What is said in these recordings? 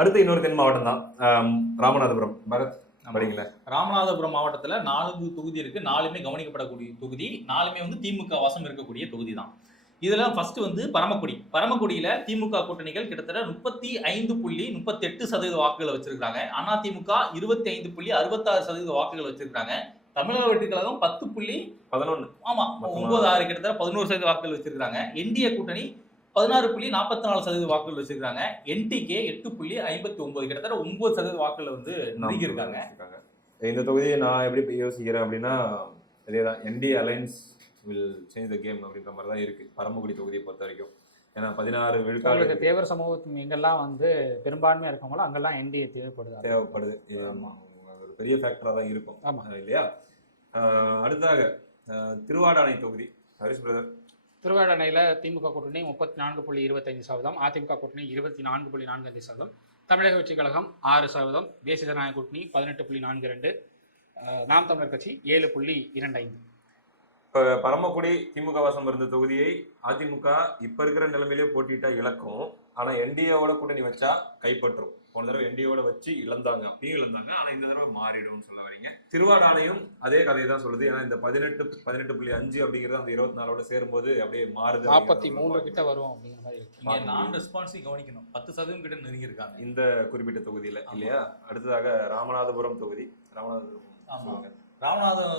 அடுத்து இன்னொரு தென் மாவட்டம் தான் ராமநாதபுரம். பரத் படிங்களா? ராமநாதபுரம் மாவட்டத்துல 4 தொகுதி இருக்கு. 4மே கவனிக்கப்படக்கூடிய தொகுதி. 4மே வந்து திமுக வசம் இருக்கக்கூடிய தொகுதி தான். இதுல ஃபர்ஸ்ட் வந்து பரமக்குடி. பரமக்குடியில திமுக கூட்டணிகள் கிட்டத்தட்ட 35.38% வாக்குகளை வச்சிருக்காங்க. அதிமுக 25.66% வாக்குகள் வச்சிருக்காங்க. தமிழக வெற்றிக் கழகம் 10.11 ஆமா 9 கிட்டத்தட்ட 11% வாக்குகள் வச்சிருக்காங்க. என்டிஏ கூட்டணி 16.44% வாக்குகள் வச்சிருக்காங்க. என்டிகே 8.59 கிட்டத்தட்ட 9% வாக்குகள் வந்து நெருங்கி இருக்காங்க. இந்த தொகுதியை நான் எப்படி யோசிக்கிறேன் அப்படின்னா, இதேதான் NDA alliance will change the game அப்படின்ற மாதிரி தான் இருக்கு பரமக்குடி தொகுதியை பொறுத்த வரைக்கும். ஏன்னா 16 விழுக்காடு தேவர் சமூகத்தின் எங்கெல்லாம் வந்து பெரும்பான்மையா இருக்கவங்களோ அங்கெல்லாம் என்டிஏ தேவைப்படுது. ஒரு பெரிய ஃபேக்டரா தான் இருக்கும் இல்லையா? அடுத்ததாக திருவாடானை தொகுதி. ஹரிஷ் பிரதர். திருவாடானையில் திமுக கூட்டணி 34.25%, அதிமுக கூட்டணி 24.45%, தமிழக வெற்றிக் கழகம் 6%, தேசிய ஜனநாயக கூட்டணி 18.42%, நாம் தமிழர் கட்சி 7.25%. இப்போ பரமக்குடி திமுக வாசம் இருந்த தொகுதியை அதிமுக இப்ப இருக்கிற நிலைமையிலே போட்டிட்டா இழக்கும். ஆனா என்டிஏவோட கூட்டணி வச்சா கைப்பற்றும். போன தடவை என்டிஏவோட வச்சு இழந்தாங்க, அப்பயும் இழந்தாங்க. ஆனா இந்த தடவை மாறிடும் சொல்ல வரீங்க. திருவாடானையும் அதே கதையை தான் சொல்லுது. ஏன்னா இந்த 18.5 அப்படிங்கிறது அந்த 24ஓட சேரும்போது அப்படியே மாறுது. 43 கிட்ட வரும் அப்படிங்கிற மாதிரி இருக்கு. நான் ரெஸ்பான்ஸை கவனிக்கணும். 10% கிட்ட நெருங்கி இருக்காங்க இந்த குறிப்பிட்ட தொகுதியில இல்லையா? அடுத்ததாக ராமநாதபுரம் தொகுதி. ராமநாதபுரம்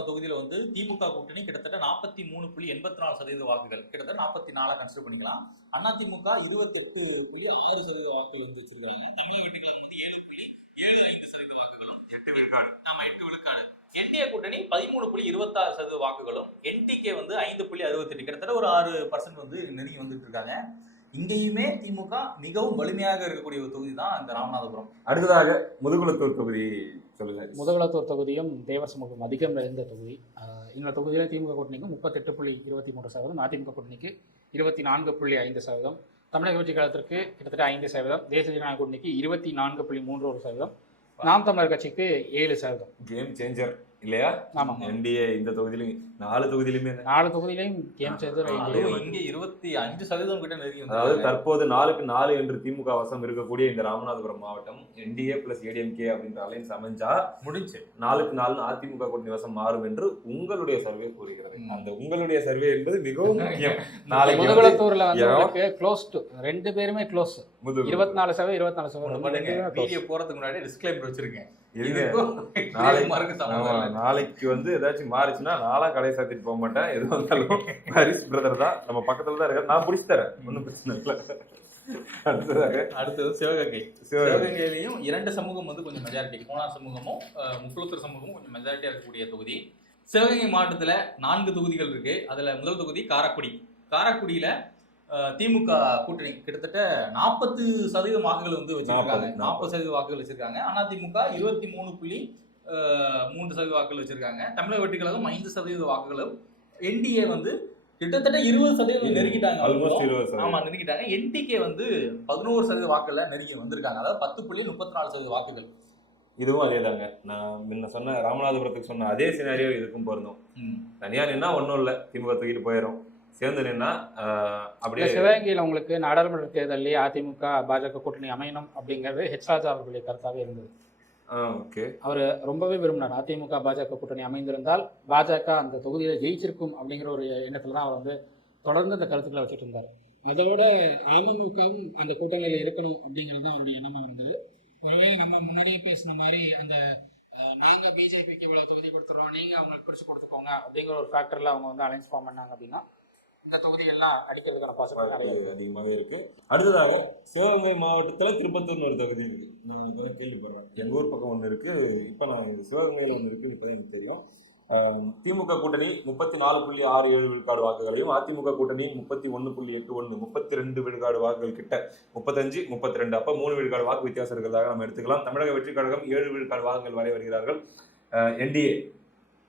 தொகுதியில வந்து திமுக கூட்டணி கிட்டத்தட்ட 43.84% வாக்குகள், கிட்டத்தட்ட 44 கன்சிடர் பண்ணிக்கலாம். அதிமுக 28.6% வாக்குகள் வந்து வச்சிருக்காங்க. தமிழக வெற்றிக் கழகம் வந்து 7.75% வாக்குகளும் 8 விழுக்காடு. என்டிஏ கூட்டணி 13.26% வாக்குகளும், என்டிகே வந்து 5.68, கிட்டத்தட்ட ஒரு 6% வந்து நெருங்கி வந்துட்டு இருக்காங்க. இங்கேயுமே திமுக மிகவும் வலிமையாக இருக்கக்கூடிய ஒரு தொகுதி தான் இந்த ராமநாதபுரம். அடுத்ததாக முதுகுளத்தூர் தொகுதி சொல்லுங்க. முதுகுளத்தூர் தொகுதியும் தேவர் சமூகம் அதிகம் நிறைந்த தொகுதி. இந்த தொகுதியில் திமுக கூட்டணிக்கு 38.23%, அதிமுக கூட்டணிக்கு 24.5%, தமிழக வெற்றிக் கழகத்திற்கு கிட்டத்தட்ட 5%, தேசிய ஜனநாயக கூட்டணிக்கு 24.31%, நாம் தமிழர் கட்சிக்கு 7%. கேம் சேஞ்சர் இல்லையா? ஆமா. என்டிஏ இந்த தொகுதியிலும் 4 தொகுதியிலையும் கேம் சேஞ்சர். இங்க 25% கிட்ட நெருங்கி. அதாவது தற்போது 4க்கு 4 என்று திமுக வசம் இருக்கக்கூடிய இந்த ராமநாதபுரம் மாவட்டம் என்டிஏ பிளஸ் ஏடிஎம்கே அப்படின்ற அலைன்ஸ் அமைஞ்சா முடிஞ்சு 4க்கு 4 அதிமுக கூட்டணி வசம் மாறும் என்று உங்களுடைய சர்வே கூறுகிறது. அந்த உங்களுடைய சர்வே என்பது மிகவும் முக்கியம். நாளைக்கு முதுகுளத்தூர்ல வந்து க்ளோஸ் டு 2 பேருமே க்ளோஸ். 24% வீடியோ போறதுக்கு முன்னாடி டிஸ்க்ளைமர் வச்சிருக்கேன். நாளைக்கு வந்து ஏதாச்சும் மாறிச்சுன்னா நான்லாம் கடையை சாத்திட்டு போக மாட்டேன். எது வந்தாலும் ஹரிஷ் பிரதர் தான் நம்ம பக்கத்துல தான் இருக்காரு. நான் பிடிச்சி தரேன், ஒன்றும் பிரச்சனை இல்லை. அடுத்தது சிவகங்கையிலையும் 2 சமூகம் வந்து கொஞ்சம் மெஜாரிட்டி. கோனார் சமூகமும் முக்குளத்தூர் சமூகமும் கொஞ்சம் மெஜாரிட்டியா இருக்கக்கூடிய தொகுதி. சிவகங்கை மாவட்டத்துல 4 தொகுதிகள் இருக்கு. அதுல முதல் தொகுதி காரைக்குடி. காரைக்குடியில திமுக கூட்டணி கிட்டத்தட்ட 40% வாக்குகள் வந்து வச்சிருக்காங்க. 40% வாக்குகள் வச்சிருக்காங்க. அதிமுக 23.3% வாக்குகள் வச்சிருக்காங்க. தமிழக வெற்றிக் கழகம் 5% வாக்குகளும், என்டிஏ வந்து கிட்டத்தட்ட 20% நெருங்கிட்டாங்க. ஆமா, நெருங்கிட்டாங்க. என்டிகே வந்து 11% வாக்குல நெருங்கி வந்திருக்காங்க. அதாவது 10.34% வாக்குகள். இதுவும் அதே தாங்க. நான் முன்ன சொன்ன ராமநாதபுரத்துக்கு சொன்ன அதே சினாரியோ இதுக்கும் பொருந்தும். தனியா நின்னா ஒன்றும் இல்லை, திமுக தூக்கிட்டு போயிடும். சேர்ந்து நின்னா அப்படியே. சிவகங்கையில் உங்களுக்கு நாடாளுமன்ற தேர்தலில் அதிமுக பாஜக கூட்டணி அமையணும் அப்படிங்கிறது ஹெச் ராஜா அவர்களுடைய கருத்தாவே இருந்தது. அவர் ரொம்பவே விரும்பினார். அதிமுக பாஜக கூட்டணி அமைந்திருந்தால் பாஜக அந்த தொகுதியில ஜெயிச்சிருக்கும் அப்படிங்கிற ஒரு எண்ணத்துல தான் அவர் வந்து தொடர்ந்து அந்த கருத்துக்களை வச்சுட்டு இருந்தார். அதோட அமமுகவும் அந்த கூட்டணியில் இருக்கணும் அப்படிங்கிறது தான் அவருடைய எண்ணமாக இருந்தது. ஒருவே நம்ம முன்னாடியே பேசின மாதிரி அந்த நாங்கள் பிஜேபிக்கு இவ்வளோ தொகுதி கொடுத்துருவோம், நீங்கள் அவங்களுக்கு பிடிச்சி கொடுத்துக்கோங்க அப்படிங்கிற ஒரு ஃபேக்டரில் அவங்க வந்து அலைன்ஸ் ஃபார்ம் பண்ணாங்க அப்படின்னா இந்த தொகுதியெல்லாம் அடிக்கிறதுக்கான பாசிபிலிட்டி அதிகமாகவே இருக்கு. அடுத்ததாக சிவகங்கை மாவட்டத்தில் திருப்பத்தூர்னு ஒரு தொகுதி இருக்கு. நான் இப்போ கேள்விப்படுறேன். எங்கள் ஊர் பக்கம் ஒன்று இருக்கு, இப்போ நான் சிவகங்கையில் ஒன்று இருக்கு, இப்போதான் எனக்கு தெரியும். திமுக கூட்டணி 34.67 விழுக்காடு வாக்குகளையும், அதிமுக கூட்டணி 31.81 32 விழுக்காடு வாக்குகள் கிட்ட 35 32 அப்ப 3 விழுக்காடு வாக்கு வித்தியாசம் இருக்கிறதாக நம்ம எடுத்துக்கலாம். தமிழக வெற்றிக் கழகம் 7 விழுக்காடு வாக்குகள் வரை வருகிறார்கள். என்டிஏ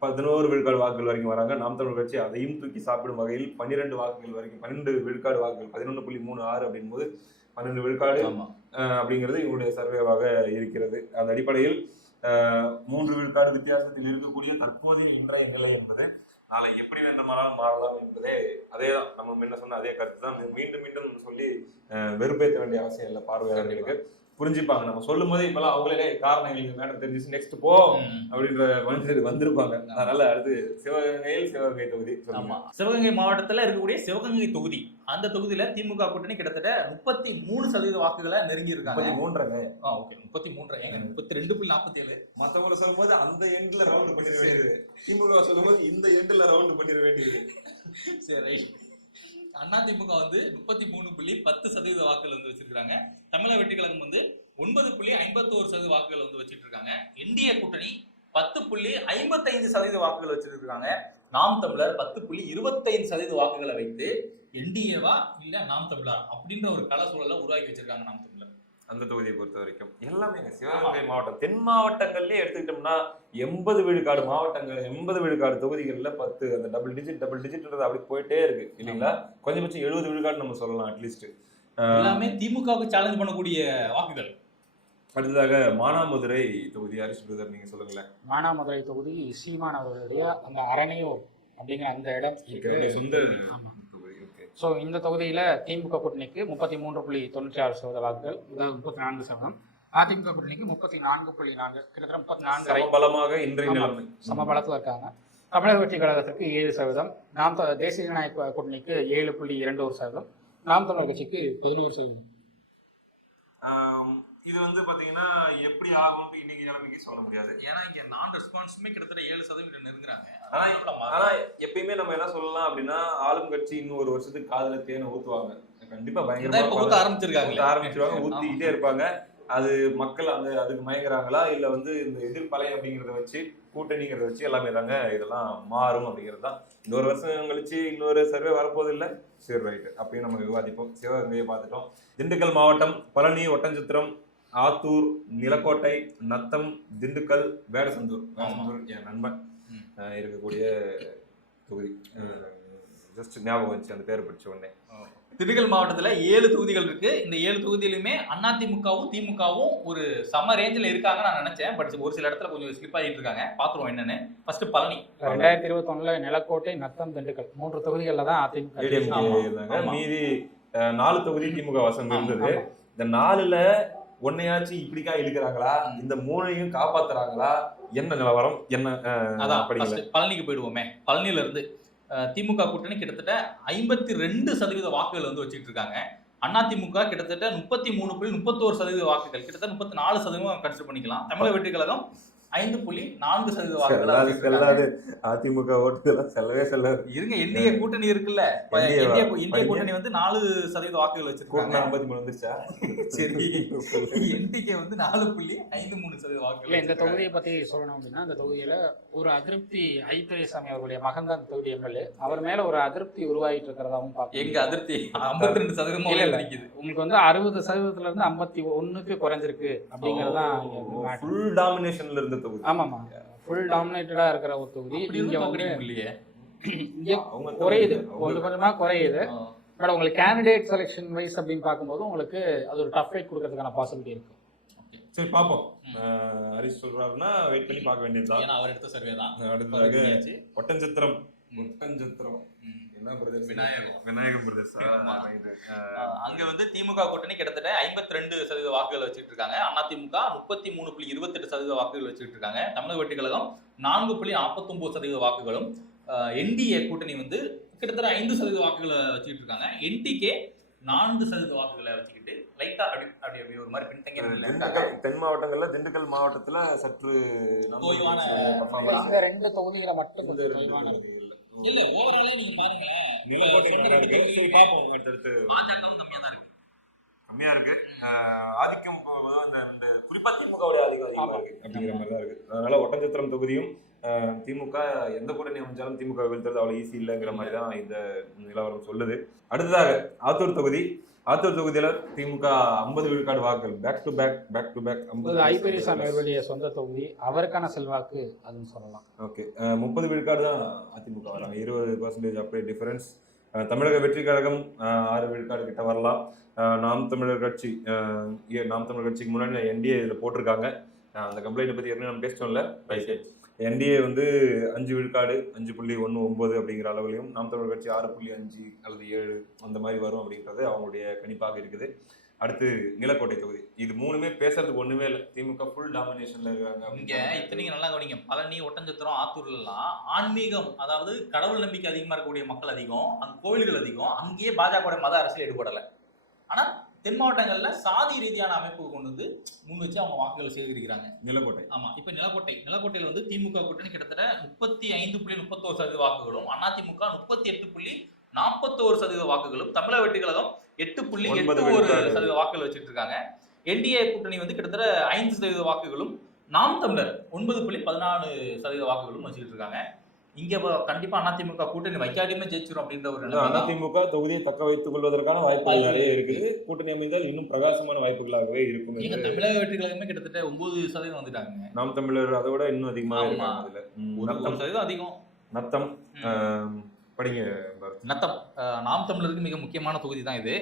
11 விழுக்காடு வாக்குகள் வரைக்கும் வராங்க. நாம் தமிழர் கட்சி அதையும் தூக்கி சாப்பிடும் வகையில் 12 வாக்குகள் வரைக்கும் 12 விழுக்காடு வாக்குகள் 11.36 அப்படின் போது 12 விழுக்காடு அப்படிங்கிறது இவங்களுடைய சர்வேவாக இருக்கிறது. அந்த அடிப்படையில் 3 விழுக்காடு வித்தியாசத்தில் இருக்கக்கூடிய தற்போதைய இன்றைய நிலை என்பது நாளை எப்படி வேண்டுமானாலும் மாறலாம் என்பதே அதேதான். நம்ம முன்ன சொன்ன அதே கருத்து தான் மீண்டும் மீண்டும் சொல்லி வெறுப்பேற்ற வேண்டிய அவசியம் இல்லை பார்வையாளர்களுக்கு. புரிஞ்சுப்பாங்க. நம்ம சொல்லும் போதே இப்பெல்லாம் அவங்களே காரணம் எங்களுக்கு மேட்டர் தெரிஞ்சிச்சு நெக்ஸ்ட் போ அப்படின்ற மனுஷர் வந்திருப்பாங்க. அதனால அடுத்து சிவகங்கை தொகுதி. ஆமா, சிவகங்கை மாவட்டத்துல இருக்கக்கூடிய சிவகங்கை தொகுதி, அந்த தொகுதியில திமுக கூட்டணி கிட்டத்தட்ட 33% வாக்குகளை நெருங்கி இருக்காங்க. 33 ஓகே 33 ஏங்க 32.47. மத்தவங்க சொல்லும்போது அந்த எண்ட்ல ரவுண்ட் பண்ணிட வேண்டியது, திமுக சொல்லும்போது இந்த எண்ட்ல ரவுண்ட் பண்ணிட வேண்டியது. சரி, அதிமுக வந்து 33.10% வாக்குகள் வந்து வச்சிருக்காங்க. தமிழக வெற்றி கழகம் வந்து 9.51% வாக்குகள் வந்து வச்சிட்டு இருக்காங்க. என்டிஏ கூட்டணி 10.55% வாக்குகள் வச்சிருக்காங்க. நாம் தமிழர் 10.25% வாக்குகளை வைத்து என்டிஏவா இல்ல நாம் தமிழா அப்படின்ற ஒரு கள சூழலை உருவாக்கி வச்சிருக்காங்க நாம் தமிழர். அந்த தொகுதியை பொறுத்த வரைக்கும் எல்லாமே சிவகங்கை மாவட்டம், தென் மாவட்டங்கள்லயே எடுத்துக்கிட்டோம்னா 80 விழுக்காடு மாவட்டங்கள், 80 விழுக்காடு தொகுதிகள்ல 10 அந்த டபுள் டிஜிட் அப்படி போயிட்டே இருக்கு இல்லைங்களா? கொஞ்சபட்சம் 70 விழுக்காடு நம்ம சொல்லலாம் அட்லீஸ்ட். எல்லாமே திமுகவுக்கு சேலஞ்ச் பண்ணக்கூடிய வாக்குகள். அடுத்ததாக மானாமதுரை தொகுதி, ஹரிஷ் பிரதர் நீங்க சொல்லுங்களேன். மானாமதுரை தொகுதி சீமான் அவர்களுடைய அந்த அரணையூர் அப்படிங்கிற அந்த இடம் சொந்த. ஸோ இந்த தொகுதியில் திமுக கூட்டணிக்கு 33.96% வாக்குகள், அதாவது 34%. அதிமுக கூட்டணிக்கு 34.4, கிட்டத்தட்ட 34 பலமாக இன்றைய நிலைமை சமபலத்தில் இருக்காங்க. தமிழக வெற்றி கழகத்திற்கு 7%, நாம் தேசிய ஜனநாயக கூட்டணிக்கு 7.21%, நாம் தமிழர் கட்சிக்கு 11%. இது வந்து பாத்தீங்கன்னா எப்படி ஆகும் இன்னைக்கு நிலைமைக்கு சொல்ல முடியாது. ஏன்னா இங்க நான் ரெஸ்பான்ஸுமே கிட்டத்தட்ட 7% நெருங்குறாங்க. ஆனா எப்பயுமே நம்ம என்ன சொல்லலாம் அப்படின்னா, ஆளும் கட்சி இன்னும் ஒரு வருஷத்துக்கு காதுல தேனை ஊத்துவாங்க. கண்டிப்பா பயங்கரமா ஆரம்பிச்சிருவாங்க, ஊத்திக்கிட்டே இருப்பாங்க. அது மக்கள் அதுக்கு மயங்குறாங்களா இல்ல வந்து இந்த எதிர்ப்பலை அப்படிங்கிறத வச்சு கூட்டணிங்கிறத வச்சு எல்லாமே தாங்க இதெல்லாம் மாறும் அப்படிங்கிறது தான். இன்னொரு வருஷம் கழிச்சு இன்னொரு சர்வே வரப்போது இல்லை. சரி ரைட்டு, அப்பயும் நம்ம விவாதிப்போம். சிவகங்கையை பார்த்துட்டோம். திண்டுக்கல் மாவட்டம் பழனி, ஒட்டஞ்சத்திரம், ஆத்தூர், நிலக்கோட்டை, நத்தம், திண்டுக்கல், வேடசந்தூர் என் நண்பன் இருக்கக்கூடிய தொகுதி. ஜஸ்ட் ஞாபகம் வந்துச்சு அந்த பேரை படிச்ச உடனே. திண்டுக்கல் மாவட்டத்துல 7 தொகுதிகள் இருக்கு. இந்த 7 தொகுதியிலுமே அதிமுகவும் திமுகவும் ஒரு சம ரேஞ்சில் இருக்காங்க நான் நினைச்சேன். பட் ஒரு சில இடத்துல கொஞ்சம் ஸ்லிப் ஆகிட்டு இருக்காங்க. பாத்துருவோம் என்னன்னு. ஃபர்ஸ்ட் பழனி 2021 நிலக்கோட்டை, நத்தம், திண்டுக்கல் 3 தொகுதிகள்ல தான் அதிமுக இருந்தாங்க. மீதி 4 தொகுதி திமுக வசம் இருந்தது. இந்த 4ல ஒன்னையாச்சும் இப்படிக்கா இழுக்கிறாங்களா, இந்த 3ஐயும் காப்பாத்துறாங்களா, என்ன நிலவரம் என்ன? அதான் பழனிக்கு போயிடுவோமே. பழனியில இருந்து திமுக கூட்டணி கிட்டத்தட்ட 52% வாக்குகள் வந்து வச்சுட்டு இருக்காங்க. அதிமுக கிட்டத்தட்ட 33.31% வாக்குகள், கிட்டத்தட்ட 34% கன்சிடர் பண்ணிக்கலாம். தமிழக வெற்றி கழகம் 5.4% வாக்குகள் செல்லாது. அதிமுக ஓட்டுலாம் செல்லவே செல்லாது. இருங்க, என்டிஏ கூட்டணி இருக்குல்ல, என்டிஏ கூட்டணி வந்து 4% வாக்குகள் வச்சிருக்காங்க. 53 வந்துருச்சா? சரி, என்டிஏ வந்து 4.53% வாக்குகள். இந்த தொகுதியை பத்தி சொல்லணும் அப்படின்னா, இந்த தொகுதியில ஒரு அதிருப்தி ஐபிஎஸ்சாமி அவர்களுடைய மகன் தான் தொகுதி எம்எல்ஏ. அவர் மேல ஒரு அதிருப்தி உருவாகிட்டு இருக்கிறதாவும் பார்க்க. எங்க அதிருப்தி 52% இருக்குது. உங்களுக்கு வந்து 60% இருந்து 51க்கு குறைஞ்சிருக்கு அப்படிங்கறதுதான் ஃபுல் டாமினேஷன்ல இருந்த தொகுதி. ஆமாமா, ஃபுல் டாமினேட்டடா இருக்கிற ஒரு தொகுதி. இங்க வந்து இங்க குறையுது, கொஞ்சம் கொஞ்சமா குறையுது. பட் உங்களுக்கு கேண்டிடேட் செலெக்ஷன் வைஸ் அப்படின்னு பார்க்கும்போது உங்களுக்கு அது ஒரு டஃப் ஃபைட் கொடுக்கறதுக்கான பாசிபிலிட்டி இருக்கு. சரி பார்ப்போம். ஹரிஷ் சொல்றாருன்னா வெயிட் பண்ணி பார்க்க வேண்டியதுதான். ஏன்னா அவர் எடுத்த சர்வே தான். அடுத்ததாக ஒட்டஞ்சத்திரம் என்ன பிரதேசம்? விநாயகம் பிரதேசம். அங்க வந்து திமுக கூட்டணி கிட்டத்தட்ட 52% வாக்குகள் வச்சுட்டு இருக்காங்க. அதிமுக 33.28% வாக்குகள் வச்சுட்டு இருக்காங்க. தமிழக வெற்றி கழகம் 4.49% வாக்குகளும், என்டிஏ கூட்டணி வந்து கிட்டத்தட்ட 5% வாக்குகளை வச்சுட்டு இருக்காங்க. என்டிகே 4% வாக்குகளை வச்சுக்கிட்டு லைட்டா அப்படி ஒரு மாதிரி பின்தங்கி. தென் மாவட்டங்கள்ல திண்டுக்கல் மாவட்டத்துல சற்று தொய்வான 2 தொகுதிகளை மட்டும் தொய்வான இல்ல. ஓவராலே நீங்க பாருங்க, பாஜகவும் கம்மியா இருக்கு. ஆதிக்கம் குறிப்பா திமுகவுடைய ஆதிக்கம் அப்படிங்கிற மாதிரி தான் இருக்கு. அதனால ஒட்டஞ்சத்திரம் தொகுதியும் திமுக எந்த கூட்டணி அமைஞ்சாலும் திமுக வீழ்த்துறது அவ்வளவு ஈஸி இல்லைங்கிற மாதிரி தான் இந்த நிலவரம் சொல்லுது. அடுத்ததாக ஆத்தூர் தொகுதி. ஆத்தூர் தொகுதியில திமுக 50 விழுக்காடு வாக்குகள் பேக் டு பேக். ஐபிஎஸ்சாமி அவர்களுடைய சொந்த தொகுதி, அவருக்கான செல்வாக்கு அதுன்னு சொல்லலாம். ஓகே, 30 விழுக்காடு தான் அதிமுக வராங்க. 20% அப்படியே டிஃபரன்ஸ். தமிழக வெற்றி கழகம் 6 விழுக்காடு கிட்ட வரலாம். நாம் தமிழர் கட்சிக்கு முன்னாடி என்டிஏ இதில் போட்டிருக்காங்க. அந்த கம்ப்ளைண்ட்டை பற்றி ஏற்கனவே நம்ம பேசிட்டோம்ல. ரைட்டு, என்டிஏ வந்து 5 விழுக்காடு 5.19 அப்படிங்கிற அளவுலையும், நாம் தமிழர் கட்சி 6.5 அல்லது 7 அந்த மாதிரி வரும் அப்படின்றது அவங்களுடைய கணிப்பாக இருக்குது. அடுத்து நிலக்கோட்டை தொகுதி. இது மூணுமே பேசுறதுக்கு ஒண்ணுமே இல்லை. திமுக ஃபுல் டாமினேஷன்ல இருக்காங்க. இங்க இத்தனைக்கு நல்லா கவனிங்க. பழனி, ஒட்டஞ்சத்திரம், ஆத்தூர்ல எல்லாம் ஆன்மீகம், அதாவது கடவுள் நம்பிக்கை அதிகமா இருக்கக்கூடிய மக்கள் அதிகம், அங்க கோவில்கள் அதிகம். அங்கேயே பாஜக மத அரசியல் ஈடுபடல. ஆனா தென் மாவட்டங்கள்ல சாதி ரீதியான அமைப்பு கொண்டு வந்து முன் வச்சு அவங்க வாக்குகளை சேகரிக்கிறாங்க. நிலக்கோட்டை. ஆமா. இப்ப நிலக்கோட்டையில வந்து திமுக கூட்டணி கிட்டத்தட்ட 35.31% வாக்குகளும், அதிமுக 38.41% வாக்குகளும், தமிழக வெற்றி கழகம் 8.81% வாக்குகள் வச்சுட்டு இருக்காங்க. என்டிஏ கூட்டணி வந்து கிட்டத்தட்ட 5% வாக்குகளும், நாம் தமிழர் 9.14% வாக்குகளும் வச்சுட்டு இருக்காங்க. இங்க கண்டிப்பா அதிமுக கூட்டணி வைக்காட்டியுமே ஜெயிச்சிரும் அப்படின்ற ஒரு நிலைமை. அதிமுக தொகுதியை தக்க வைத்துக் கொள்வதற்கான வாய்ப்புகள் நிறைய இருக்குது. கூட்டணி அமைந்தால் இன்னும் பிரகாசமான வாய்ப்புகளாகவே இருக்கும். எங்க தமிழக வெற்றி கழகமே கிட்டத்தட்ட 9% வந்துட்டாங்க. நாம் தமிழர் அதை விட இன்னும் அதிகமாக இருக்காங்க. அதுல 1% அதிகம். நத்தம் படிங்க. நத்தம் நாம் தமிழருக்கு மிக முக்கியமான தொகுதி தான் இது.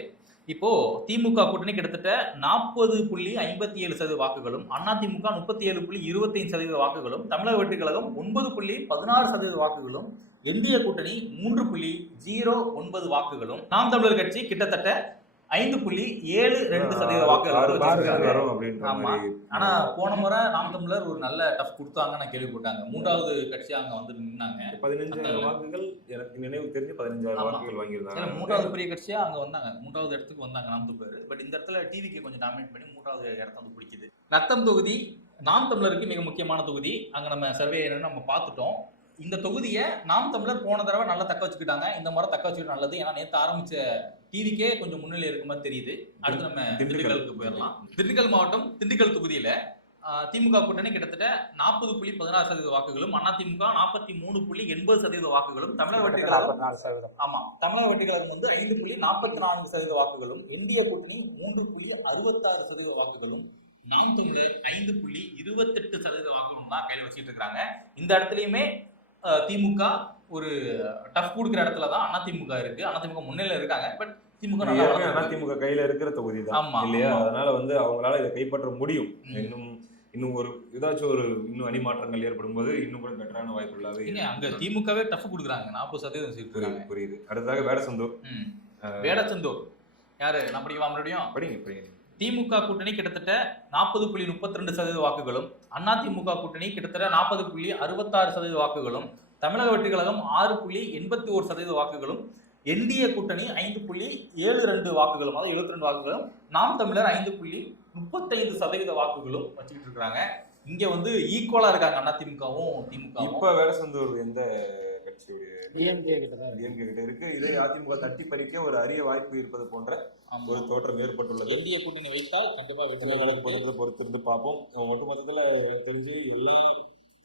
இப்போ திமுக கூட்டணி கிட்டத்தட்ட 40.57% வாக்குகளும், அதிமுக 37.25% வாக்குகளும், தமிழக வெற்றி கழகம் 9.16% வாக்குகளும், என்டிஏ கூட்டணி 3.09 வாக்குகளும், நாம் தமிழர் கட்சி கிட்டத்தட்ட 5.72% வாக்குகள். ஆமா. ஆனா போன முறை நாம் தமிழர் ஒரு நல்ல டஃப் கொடுத்தாங்க நான் கேள்விப்பட்டாங்க. 3வது கட்சி அங்க வந்து நின்னாங்க. 15,000 வாக்குகள் எனக்கு நினைவு தெரிஞ்சு 15,000 வாக்குகள் வாங்கியிருந்தாங்க. 3வது பெரிய கட்சியா அங்க வந்தாங்க. 3வது இடத்துக்கு வந்தாங்க நாம் தமிழர். பட் இந்த இடத்துல டிவிக்கு கொஞ்சம் டாமினேட் பண்ணி 3வது இடத்த வந்து பிடிக்குது. நத்தம் தொகுதி நாம் தமிழருக்கு மிக முக்கியமான தொகுதி. அங்க நம்ம சர்வே நம்ம பார்த்துட்டோம். இந்த தொகுதியை நாம் தமிழர் போன தடவை நல்லா தக்க வச்சுக்கிட்டாங்க. இந்த முறை தக்க வச்சுக்கிட்டு நல்லது. ஏன்னா நேற்று ஆரம்பிச்ச டிவிக்கே கொஞ்சம் முன்னிலை இருக்க மாதிரி தெரியுது. அடுத்து நம்ம திண்டுக்கலுக்கு போயிடலாம். திண்டுக்கல் மாவட்டம் திண்டுக்கல் தொகுதியில திமுக கூட்டணி கிட்டத்தட்ட 40.16% வாக்குகளும், அதிமுக 43.80% வாக்குகளும், தமிழக வெற்றி கழகம் 4%. ஆமா, தமிழக வெற்றி கழகம் வந்து 5.44% வாக்குகளும், என்டிஏ கூட்டணி 3.66% வாக்குகளும், நாம் தமிழர் 5.28% வாக்குகளும் தான் கையில் வச்சுட்டு இருக்காங்க. இந்த இடத்துலயுமே திமுக ஒரு டஃப் கொடுக்குற இடத்துல தான் அதிமுக இருக்கு. அதிமுக முன்னிலையில இருக்காங்க. பட் திமுக அதிமுக கையில இருக்கிற தொகுதி தான் இல்லையா? அதனால வந்து அவங்களால இதை கைப்பற்ற முடியும். இன்னும் ஒரு ஏதாச்சும் ஒரு இன்னும் அணிமாற்றங்கள் ஏற்படும் போது இன்னும் கூட பெட்டரான வாய்ப்புகளாவே அங்க திமுகவே டஃப் கொடுக்குறாங்க. 40% புரியுது. அடுத்ததாக வேடசந்தூர். வேடசந்தூர் யாரு நான் படிக்கலாம் மறுபடியும் படிங்க. திமுக கூட்டணி கிட்டத்தட்ட 40.32% வாக்குகளும், அதிமுக கூட்டணி கிட்டத்தட்ட 40.66% வாக்குகளும், தமிழக வெற்றி கழகம் 6.81% வாக்குகளும், என்டிஏ கூட்டணி 5.72 வாக்குகளும், அதாவது 72 வாக்குகளும், நாம் தமிழர் 5.35% வாக்குகளும் வச்சுக்கிட்டு இருக்காங்க. இங்க வந்து ஈக்குவலா இருக்காங்க அதிமுகவும் திமுக. இப்ப வேடசந்தூர் எந்த கட்சியுடைய டிஎம்கே கிட்ட இருக்கு. இதை அதிமுக தட்டி பறிக்க ஒரு அரிய வாய்ப்பு இருப்பது போன்ற ஒரு தோற்றம் ஏற்பட்டுள்ளது. என்டிஏ கூட்டணி வைத்தால் கண்டிப்பா வெற்றி பொறுத்து இருந்து பார்ப்போம். ஒட்டு மொத்தத்துல தெரிஞ்சு எல்லா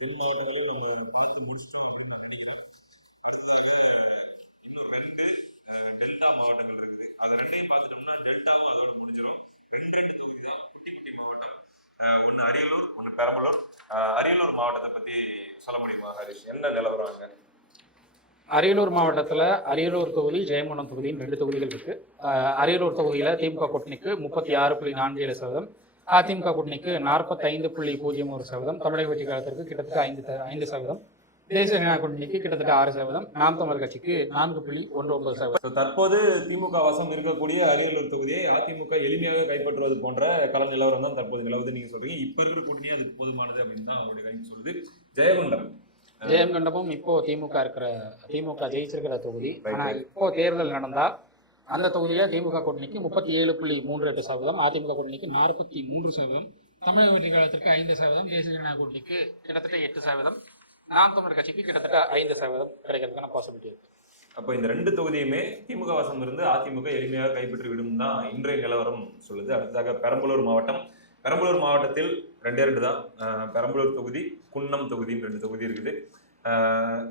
தென் மாவட்டங்களையும் நம்ம பார்த்து முடிச்சிட்டோம் அப்படின்னு நான் நினைக்கிறேன். அடுத்ததாக இன்னும் 2 டெல்டா மாவட்டங்கள் இருக்குது. அது 2ஐயும் பார்த்துட்டோம்னா டெல்டாவும் அதோட முடிஞ்சிடும். 2 தொகுதி தான் குட்டி மாவட்டம். ஒன்னு அரியலூர், ஒன்னு பெரம்பலூர். அரியலூர் மாவட்டத்தை பத்தி சொல்ல முடியுமா ஹரிஷ்? என்ன நிலவரம் அங்க? அரியலூர் மாவட்டத்தில் அரியலூர் தொகுதி, ஜெயங்கொண்டம் தொகுதின்னு 2 தொகுதிகள் இருக்கு. அரியலூர் தொகுதியில் திமுக கூட்டணிக்கு 36.47%, அதிமுக கூட்டணிக்கு 45.01%, தமிழக வெற்றி கழகத்திற்கு கிட்டத்தட்ட 5%, தேசிய ஜனநாயக கூட்டணிக்கு கிட்டத்தட்ட 6%, நாம் தமிழர் கட்சிக்கு 4.19%. தற்போது திமுக வசம் இருக்கக்கூடிய அரியலூர் தொகுதியை அதிமுக எளிமையாக கைப்பற்றுவது போன்ற கள நிலவரம் தான் தற்போது நிலவுது. நீங்க சொல்றீங்க இப்ப இருக்கிற கூட்டணியே அதுக்கு போதுமானது அப்படின்னு தான் அவங்களுடைய கணிப்பு சொல்லுது. ஜெயங்கொண்டமும் இப்போ திமுக ஜெயிச்சிருக்கிற தொகுதி. ஆனால் இப்போ தேர்தல் நடந்தால் அந்த தொகுதியில திமுக கூட்டணிக்கு 37.38%, அதிமுக கூட்டணிக்கு 43%, தமிழக வெற்றி கழகத்திற்கு 5%, தேசிய ஜனநாயக கூட்டணிக்கு கிட்டத்தட்ட 8%, நாம் தமிழர் கட்சிக்கு கிட்டத்தட்ட 5% கிடைக்கிறதுக்கான பாசிபிலிட்டி இருக்கு. அப்போ இந்த 2 தொகுதியுமே திமுக வசம் இருந்து அதிமுக எளிமையாக கைப்பற்றி விடும் தான் இன்றைய நிலவரம் சொல்லுது. அடுத்ததாக பெரம்பலூர் மாவட்டம். பெரம்பலூர் மாவட்டத்தில் 2 தான். பெரம்பலூர் தொகுதி, குன்னம் தொகுதின்னு 2 தொகுதி இருக்குது.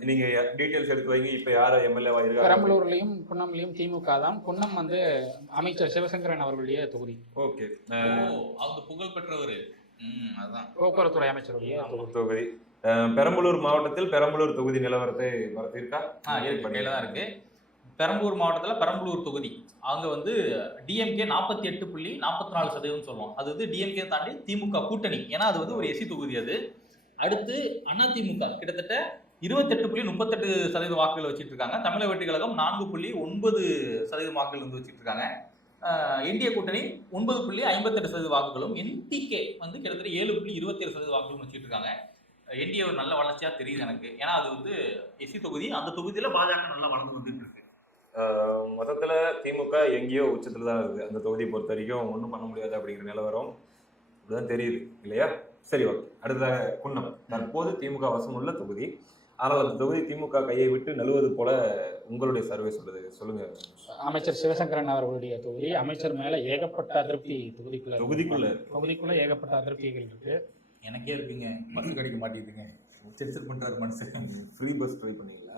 நீங்க டீடைல்ஸ் எடுத்து வைங்க. இப்ப யார எம்எல்ஏவா இருக்காங்க? பெரம்பலூர்லயும் குன்னம்லயும் திமுக தான். குன்னம் வந்து அமைச்சர் சிவசங்கரன் அவர்களுடைய தொகுதி. ஓகே, அவங்க புகழ் பெற்றவர். அதான் போக்குவரத்துறை அமைச்சருடைய தொகுதி. பெரம்பலூர் மாவட்டத்தில் பெரம்பலூர் தொகுதி நிலவரத்தை இருக்கா? கையில தான் இருக்கு. பெரம்பலூர் மாவட்டத்தில் பெரம்பலூர் தொகுதி அங்கே வந்து டிஎம்கே 48.44% சொல்லுவோம். அது வந்து டிஎம்கே தாண்டி திமுக கூட்டணி, ஏன்னா அது வந்து ஒரு எஸ்சி தொகுதி. அது அடுத்து அதிமுக கிட்டத்தட்ட 28.38% வாக்குகள் வச்சுட்டு இருக்காங்க. தமிழக வெற்றி கழகம் 4.9% வாக்குகள் வந்து வச்சுட்டு இருக்காங்க. இந்திய கூட்டணி 9.58% வாக்குகளும், என்டிகே வந்து கிட்டத்தட்ட 7.27% வாக்குகளும் வச்சுட்டு இருக்காங்க. என்டிஏ ஒரு நல்ல வளர்ச்சியா தெரியுது எனக்கு. ஏன்னா அது வந்து எஸ்சி தொகுதி, அந்த தொகுதியில பாஜக நல்லா வளர்ந்து வந்துட்டு இருக்கு. மொத்தத்துல திமுக எங்கேயோ உச்சத்துல தான் இருக்குது. அந்த தொகுதியை பொறுத்த வரைக்கும் ஒன்றும் பண்ண முடியாது அப்படிங்கிற நிலவரம் அப்படிதான் தெரியுது இல்லையா? சரி, ஓகே. அடுத்ததாக குன்னம், தற்போது திமுக வசம் உள்ள தொகுதி. ஆனால் அந்த தொகுதி திமுக கையை விட்டு நழுவது போல உங்களுடைய சர்வே சொல்லுது. சொல்லுங்க. அமைச்சர் சிவசங்கரன் அவர்களுடைய தொகுதி. அமைச்சர் மேல ஏகப்பட்ட அதிருப்தி தொகுதிக்குள்ள ஏகப்பட்ட அதிருப்திகள் இருக்கு. எனக்கே இருக்குங்க, பஸ் கிடைக்க மாட்டேங்குதுங்க, சென்சர் பண்றாரு மனுஷன். ஃப்ரீ பஸ் ட்ரை பண்ணீங்களா?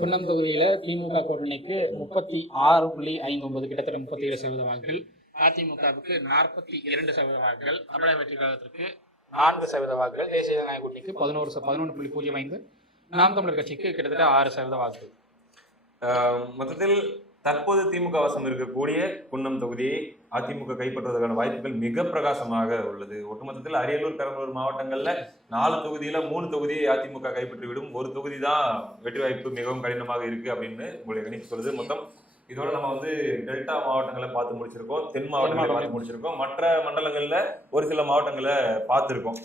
குன்னம் தொகுதியில திமுக கூட்டணிக்கு 36.59 கிட்டத்தட்ட 37% வாக்குகள், அதிமுகவுக்கு 42% வாக்குகள், தமிழக வெற்றி கழகத்திற்கு 4% வாக்குகள், தேசிய ஜனநாயக கூட்டணிக்கு 11.05, நாம் தமிழர் கட்சிக்கு கிட்டத்தட்ட 6% வாக்குகள். மொத்தத்தில் தற்போது திமுக வசம் இருக்கக்கூடிய குன்னம் தொகுதியை அதிமுக கைப்பற்றுவதற்கான வாய்ப்புகள் மிக பிரகாசமாக உள்ளது. ஒட்டுமொத்தத்தில் அரியலூர், பெரம்பலூர் மாவட்டங்கள்ல 4 தொகுதியில 3 தொகுதியை அதிமுக கைப்பற்றிவிடும். ஒரு தொகுதி தான் வெற்றி வாய்ப்பு மிகவும் கடினமாக இருக்கு அப்படின்னு உங்களுடைய கணிப்பு சொல்லுது. மொத்தம் இதோட நம்ம வந்து டெல்டா மாவட்டங்களை பார்த்து முடிச்சிருக்கோம், தென் மாவட்டங்களை பார்த்து முடிச்சிருக்கோம், மற்ற மண்டலங்கள்ல ஒரு சில மாவட்டங்களை பார்த்துருக்கோம்.